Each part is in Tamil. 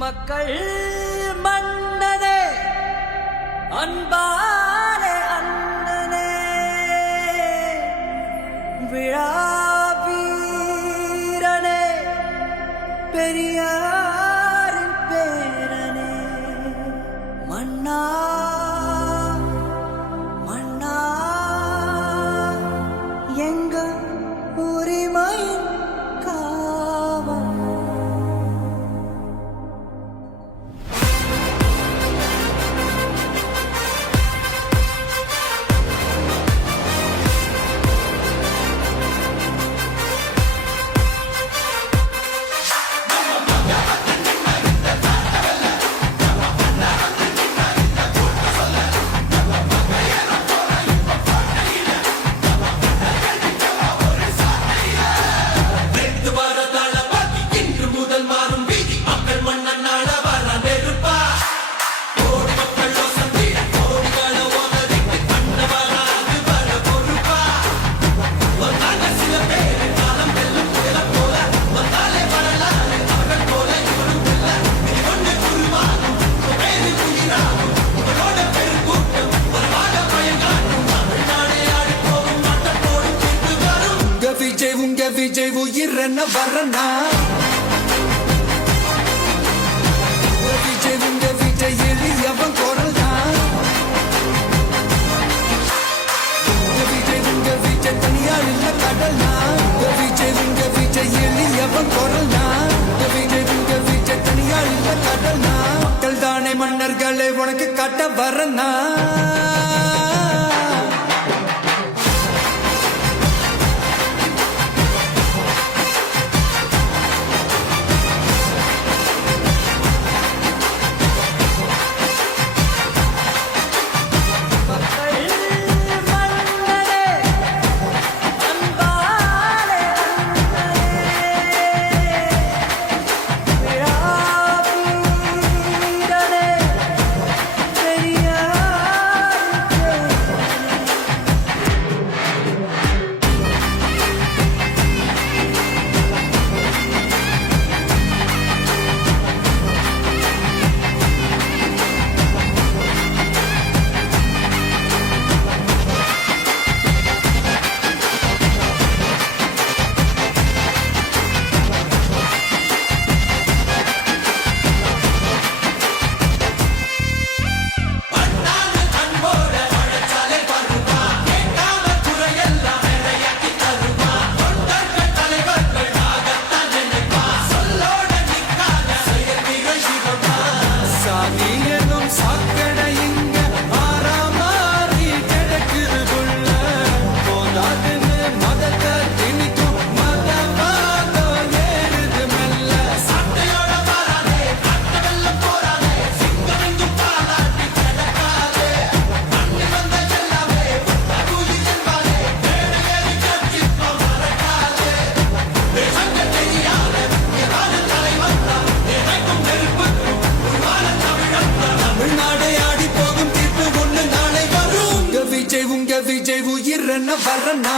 மக்கள் மன்னனே அன்பாலே அண்ணனே விழாவீரனே பெரியாரின் பேரனே மன்னா மன்னா எங்க உரிமையின் காவல் விஜய் உயிரன வரனா விஜய் எளியவன் குரல் தான் விஜய் தனியார் இல்ல கடல் விஜய் எளியவன் குரல் தான் விஜய் தனியார் இல்ல கடல் மக்கள் தானே மன்னர்களே உனக்கு காட்ட வரனா விஜய் உயிரன வரனா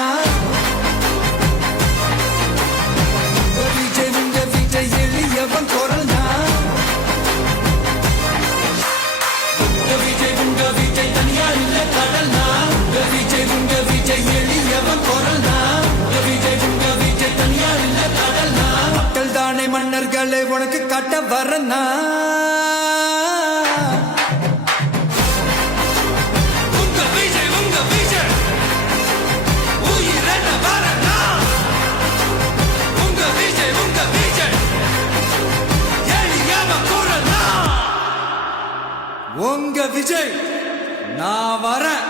விஜய் எளியவன் குரல் தான் விஜய் தனியார் இல்ல கடல் விஜய் எளியவன் குரல் தான் விஜய் தனியார் இல்ல கடல் மக்கள் தானே மன்னர்களே உனக்கு காட்ட வரனா உங்க விஜய் நான் வரேன்.